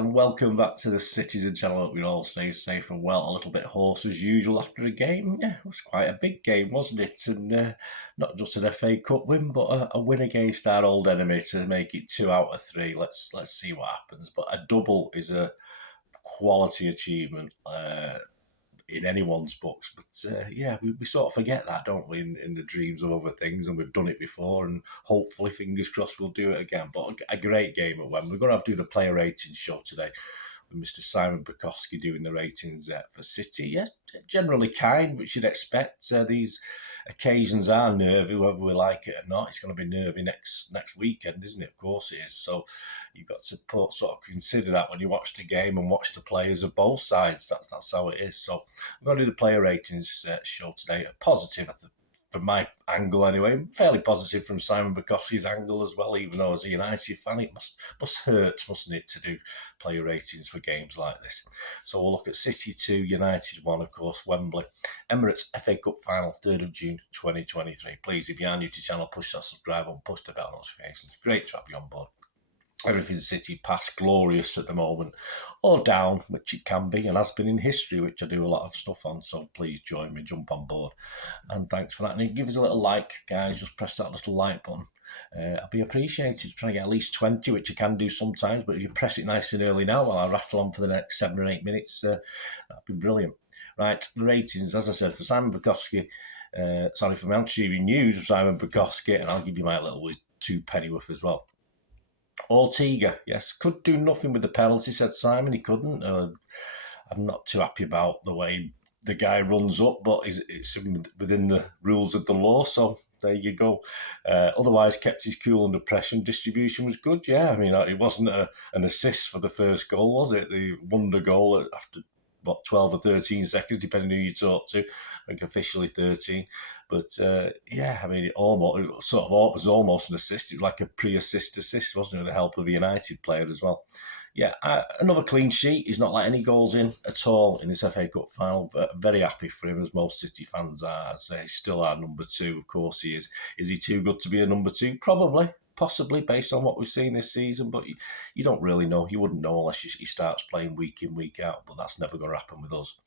and welcome back to the Citizen channel. I hope you all stay safe and well. A little bit hoarse as usual after a game. Yeah, it was quite a big game, wasn't it? And not just an FA Cup win, but a win against our old enemy to make it 2 out of 3. Let's see what happens. But a double is a quality achievement in anyone's books. But we sort of forget that, don't we, in the dreams of other things, and we've done it before, and hopefully, fingers crossed, we'll do it again. But a great game at Wembley. We're going to have to do the player ratings show today with Mr. Simon Bajkowski doing the ratings for City. Yeah, generally kind, which you'd expect. These occasions are nervy, whether we like it or not. It's going to be nervy next weekend, isn't it? Of course it is. So you've got to sort of consider that when you watch the game and watch the players of both sides. That's how it is. So I'm going to do the player ratings show today. A positive, from my angle anyway, fairly positive from Simon Bajkowski's angle as well, even though as a United fan, it must hurt, mustn't it, to do player ratings for games like this. So we'll look at City 2, United 1, of course, Wembley. Emirates FA Cup final, 3rd of June 2023. Please, if you are new to the channel, push that subscribe button, push the bell notifications. Great to have you on board. Everything City past glorious at the moment, or down, which it can be and has been in history, which I do a lot of stuff on. So please join me, jump on board, and thanks for that. And give us a little like, guys. Just press that little like button. I'll be appreciated. Trying to get at least 20, which I can do sometimes. But if you press it nice and early now, while I rattle on for the next 7 or 8 minutes, that'd be brilliant. Right, the ratings, as I said, for Simon Bajkowski. For Manchester News, Simon Bajkowski, and I'll give you my little 2 pennyworth as well. Ortega, yes, could do nothing with the penalty, said Simon. He couldn't. I'm not too happy about the way the guy runs up, but it's within the rules of the law, so there you go. Otherwise, kept his cool under pressure, and distribution was good, yeah. I mean, it wasn't an assist for the first goal, was it? The wonder goal after, 12 or 13 seconds, depending who you talk to. I think officially 13. But, I mean, it was almost an assist. It was like a pre-assist, wasn't it, with the help of a United player as well. Yeah, another clean sheet. He's not let any goals in at all in this FA Cup final, but very happy for him, as most City fans are. As they still are number 2, of course he is. Is he too good to be a number 2? Probably. Possibly, based on what we've seen this season, but you don't really know. You wouldn't know unless he starts playing week in, week out, but that's never going to happen with us.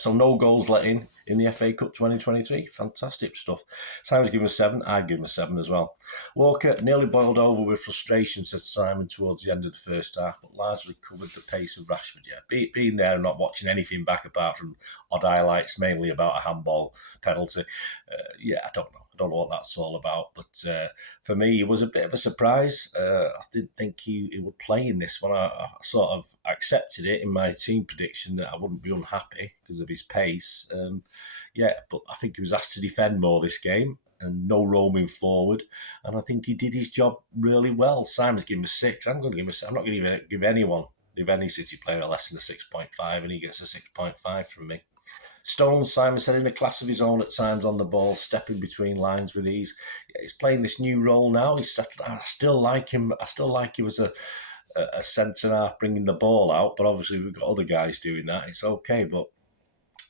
So no goals let in the FA Cup 2023. Fantastic stuff. Simon's given a 7. I'd give him a 7 as well. Walker nearly boiled over with frustration, said Simon towards the end of the first half, but largely covered the pace of Rashford. Yeah, being there and not watching anything back apart from odd highlights, mainly about a handball penalty. I don't know. I don't know what that's all about, but for me, it was a bit of a surprise. I didn't think he would play in this one. I sort of accepted it in my team prediction that I wouldn't be unhappy because of his pace. But I think he was asked to defend more this game and no roaming forward, and I think he did his job really well. Simon's given him a 6. I'm not going to give any City player less than a 6.5, and he gets a 6.5 from me. Stones, Simon said, in a class of his own at times on the ball, stepping between lines with ease. Yeah, he's playing this new role now. He's settled. I still like him. I still like him as a centre-half bringing the ball out, but obviously we've got other guys doing that. It's okay, but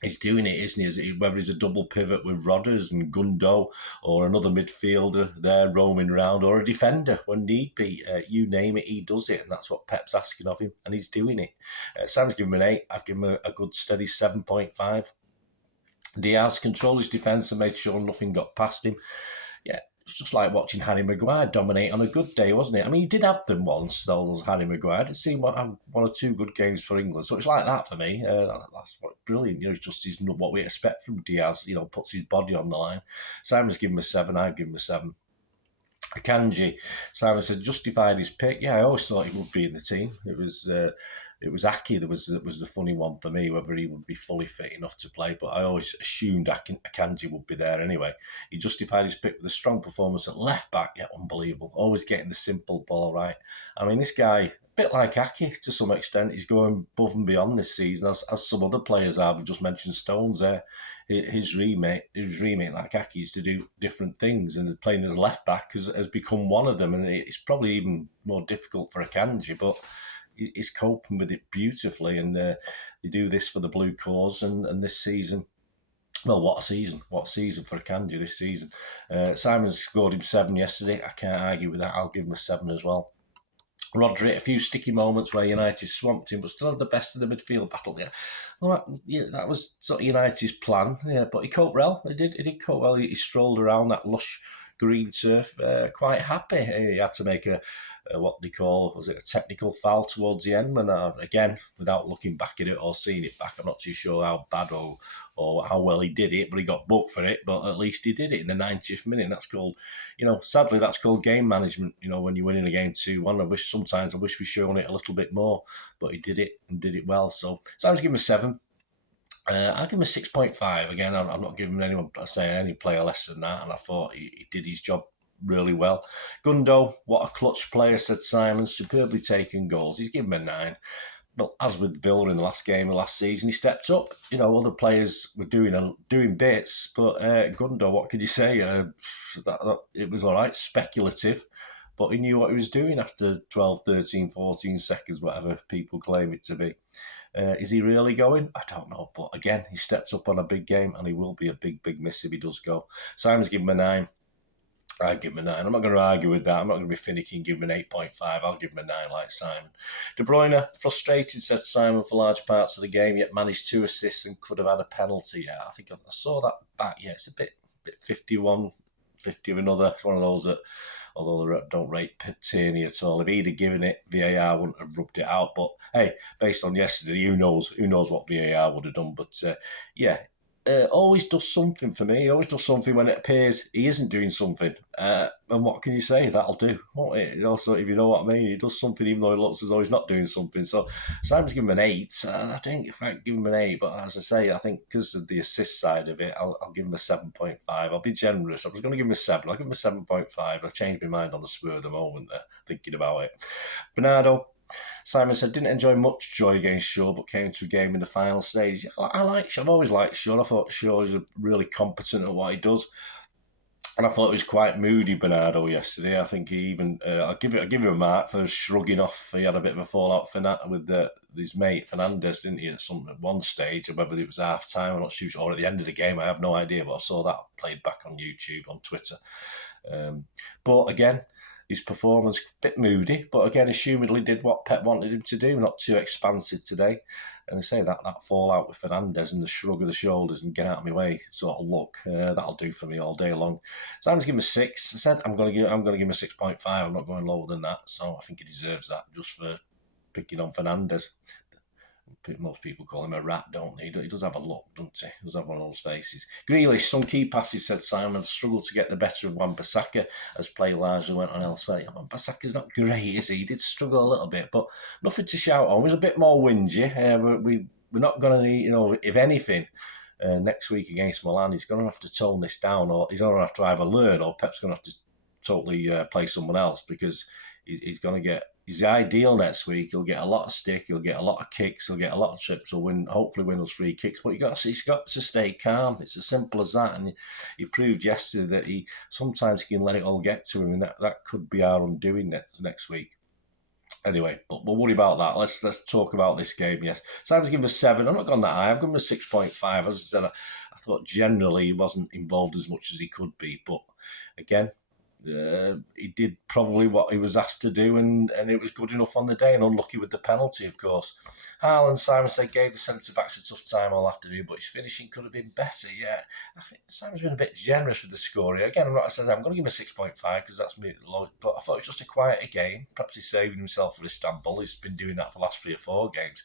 he's doing it, isn't he? Whether he's a double pivot with Rodgers and Gundo or another midfielder there roaming around or a defender when need be, you name it, he does it, and that's what Pep's asking of him, and he's doing it. Sam's given him an 8. I've given him a good steady 7.5. Diaz controlled his defence and made sure nothing got past him. Yeah, it's just like watching Harry Maguire dominate on a good day, wasn't it? I mean, he did have them once, those Harry Maguire. I did see him have 1 or 2 good games for England. So it's like that for me. That's brilliant. It's just what we expect from Diaz. Puts his body on the line. Simon's given him a 7. I'd give him a 7. Akanji, Simon said, justified his pick. Yeah, I always thought he would be in the team. It was Aki that was the funny one for me, whether he would be fully fit enough to play, but I always assumed Akanji would be there anyway. He justified his pick with a strong performance at left-back, yeah, unbelievable. Always getting the simple ball right. I mean, this guy, a bit like Aki to some extent, he's going above and beyond this season, as some other players have. We've just mentioned Stones there. His remake like Aki is to do different things, and playing as left-back has become one of them, and it's probably even more difficult for Akanji, but he's coping with it beautifully, and they do this for the blue cause. And this season, well, what a season for Akanji this season. Simon scored him 7 yesterday. I can't argue with that. I'll give him a 7 as well. Rodri, a few sticky moments where United swamped him, but still had the best of the midfield battle. Yeah, well, that was sort of United's plan. Yeah, but he coped well. He did cope well. He strolled around that lush green turf quite happy. He had to make a what they call, was it a technical foul towards the end? And again, without looking back at it or seeing it back, I'm not too sure how bad or how well he did it, but he got booked for it. But at least he did it in the 90th minute. That's called, sadly, that's called game management. When you're winning a game 2-1, I wish we'd shown it a little bit more, but he did it and did it well. So I was giving him a 7. I'll give him a 6.5. Again, I'm not giving anyone any player less than that, and I thought he did his job really well. Gundo, what a clutch player, said Simon. Superbly taken goals. He's given him a 9. Well, as with Villa in the last game of last season, he stepped up. Other players were doing bits, but Gundo, what could you say? It was all right, speculative, but he knew what he was doing after 12, 13, 14 seconds, whatever people claim it to be. Is he really going? I don't know, but again, he stepped up on a big game, and he will be a big, big miss if he does go. Simon's given him a 9. I give him a 9. I'm not going to argue with that. I'm not going to be finicky and give him an 8.5. I'll give him a 9 like Simon. De Bruyne, frustrated, said Simon, for large parts of the game, yet managed 2 assists and could have had a penalty. Yeah, I think I saw that back. Yeah, it's a bit 51, 50 of another. It's one of those that, although they don't rate Tierney at all, if he'd have given it, VAR wouldn't have rubbed it out. But hey, based on yesterday, who knows what VAR would have done. But always does something for me. He always does something when it appears he isn't doing something. And what can you say? That'll do, won't it? Also, if you know what I mean, he does something even though he looks as though he's not doing something. So Simon's given him an 8. And I think if I give him an 8, but as I say, I think because of the assist side of it, I'll give him a 7.5. I'll be generous. I was going to give him a 7. I'll give him a 7.5. I changed my mind on the spur of the moment there, thinking about it. Bernardo, Simon said, didn't enjoy much joy against Shaw, but came to a game in the final stage. I've always liked Shaw. I thought Shaw is really competent at what he does. And I thought it was quite moody, Bernardo, yesterday. I think he even, I'll give him a mark for shrugging off. He had a bit of a fallout with his mate Fernandez, didn't he, at one stage, or whether it was half time, I'm not sure, or at the end of the game, I have no idea, but I saw that played back on YouTube, on Twitter. But again, his performance, a bit moody, but again, assumedly did what Pep wanted him to do, not too expansive today. And I say that fallout with Fernandez and the shrug of the shoulders and get out of my way sort of look, that'll do for me all day long. So I'm going to give him a 6. I said I'm going to give him a 6.5. I'm not going lower than that, so I think he deserves that just for picking on Fernandez. Most people call him a rat, don't they? He does have a look, doesn't he? He does have one of those faces. Grealish, some key passes, said Simon, struggled to get the better of Wan-Bissaka as play largely went on elsewhere. Wan-Bissaka's not great, is he? He did struggle a little bit, but nothing to shout on. He was a bit more whingy. We're not going to, if anything, next week against Milan, he's going to have to tone this down, or he's going to have to either learn, or Pep's going to have to totally play someone else, because he's going to get. He's ideal next week. He'll get a lot of stick. He'll get a lot of kicks. He'll get a lot of trips. He'll hopefully win those free kicks. But he's got to stay calm. It's as simple as that. And he proved yesterday that he sometimes can let it all get to him, and that could be our undoing next week. Anyway, but we'll worry about that. Let's talk about this game. Yes, Simon's given him a 7. I'm not gone that high. I've given him a 6.5. As I said, I thought generally he wasn't involved as much as he could be. But again, he did probably what he was asked to do, and it was good enough on the day, and unlucky with the penalty, of course. Harlan, Simon said, gave the centre-backs a tough time all afternoon, but his finishing could have been better. Yeah, I think Simon's been a bit generous with the scoring. Again, I'm going to give him a 6.5 because that's me, but I thought it was just a quieter game. Perhaps he's saving himself for Istanbul. He's been doing that for the last 3 or 4 games.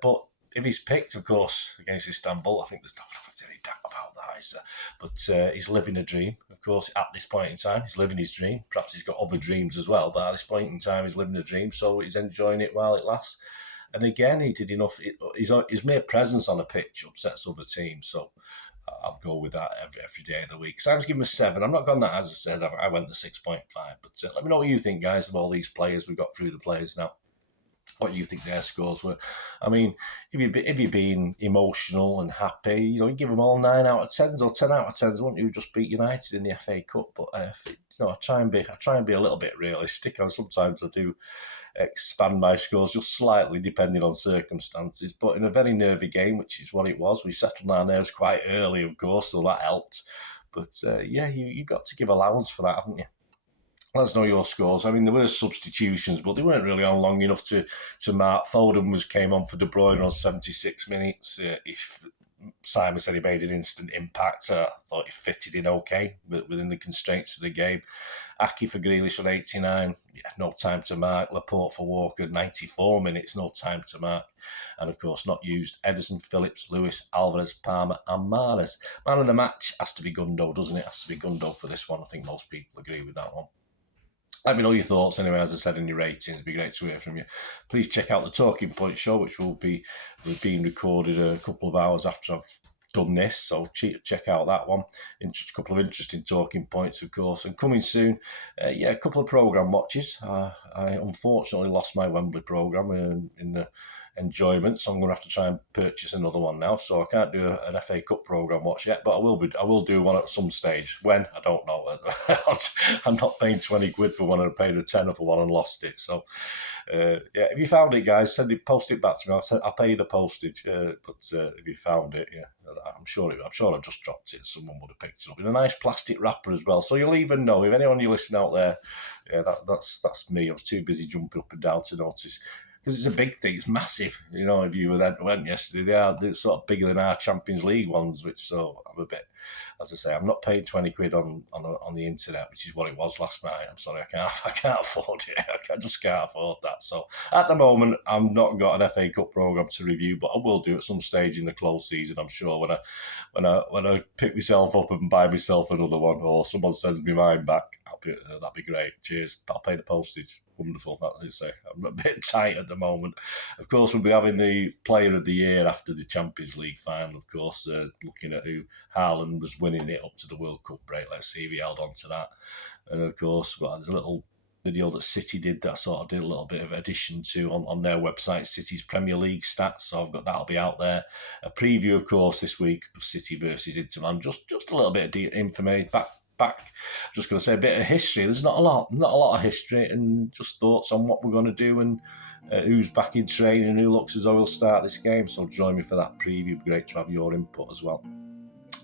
But if he's picked, of course, against Istanbul, I think there's not any doubt about that, is there? But he's living a dream, of course, at this point in time. He's living his dream. Perhaps he's got other dreams as well, but at this point in time, he's living a dream, so he's enjoying it while it lasts. And again, he did enough. His mere presence on a pitch upsets other teams, so I'll go with that every day of the week. Simon's given him a 7. I'm not gone that, as I said. I went the 6.5. But let me know what you think, guys, of all these players. We've got through the players now. What you think their scores were. I mean, if you're being emotional and happy, you give them all 9 out of 10s or 10 out of 10s, wouldn't you? Just beat United in the FA Cup. But I try and be a little bit realistic. And sometimes I do expand my scores just slightly depending on circumstances. But in a very nervy game, which is what it was, we settled our nerves quite early, of course, so that helped. But you've got to give allowance for that, haven't you? Let us know your scores. I mean, there were substitutions, but they weren't really on long enough to mark. Foden came on for De Bruyne on 76 minutes. If Simon said he made an instant impact, I thought he fitted in okay within the constraints of the game. Aki for Grealish on 89, no time to mark. Laporte for Walker, 94 minutes, no time to mark. And of course, not used, Ederson, Phillips, Lewis, Alvarez, Palmer and Mahrez. Man of the match has to be Gundo, doesn't it? Has to be Gundo for this one. I think most people agree with that one. Let me know your thoughts anyway, as I said, in your ratings. It'd be great to hear from you. Please check out the Talking Point show, which will be being recorded a couple of hours after I've done this, so check out that one. A couple of interesting talking points, of course, and coming soon. A couple of programme watches. I unfortunately lost my Wembley programme in the enjoyment, so I'm going to have to try and purchase another one now. So I can't do an FA Cup programme watch yet, but I will do one at some stage. When? I don't know. I'm not paying 20 quid for one. I paid a tenner for one and lost it. So if you found it, guys, post it back to me. I'll pay you the postage. But if you found it, I'm sure I just dropped it. Someone would have picked it up in a nice plastic wrapper as well. So you'll even know, if anyone you listen out there, that's me. I was too busy jumping up and down to notice. Because it's a big thing, it's massive. If you went yesterday, they're sort of bigger than our Champions League ones, so I'm a bit, as I say, I'm not paying 20 quid on the internet, which is what it was last night. I'm sorry, I can't afford it. I just can't afford that. So at the moment, I've not got an FA Cup programme to review, but I will do at some stage in the close season, I'm sure, when I pick myself up and buy myself another one, or someone sends me mine back. That'd be great. Cheers. I'll pay the postage. Wonderful. I'm a bit tight at the moment. Of course, we'll be having the Player of the Year after the Champions League final. Of course, looking at who Haaland was winning it up to the World Cup break. Let's see if he held on to that. And of course, there's a little video that City did that I sort of did a little bit of addition to on their website, City's Premier League stats. So that'll be out there. A preview, of course, this week of City versus Inter Milan. Just a little bit of information back. Just going to say a bit of history. There's not a lot of history, and just thoughts on what we're going to do and who's back in training and who looks as though he'll start this game. So join me for that preview. It'd be great to have your input as well.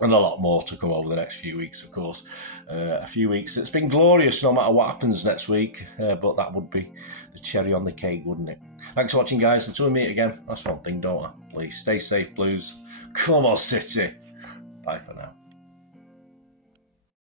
And a lot more to come over the next few weeks, of course. A few weeks. It's been glorious no matter what happens next week, but that would be the cherry on the cake, wouldn't it? Thanks for watching, guys. Until we meet again, that's one thing, don't I? Please stay safe, Blues. Come on, City. Bye for now.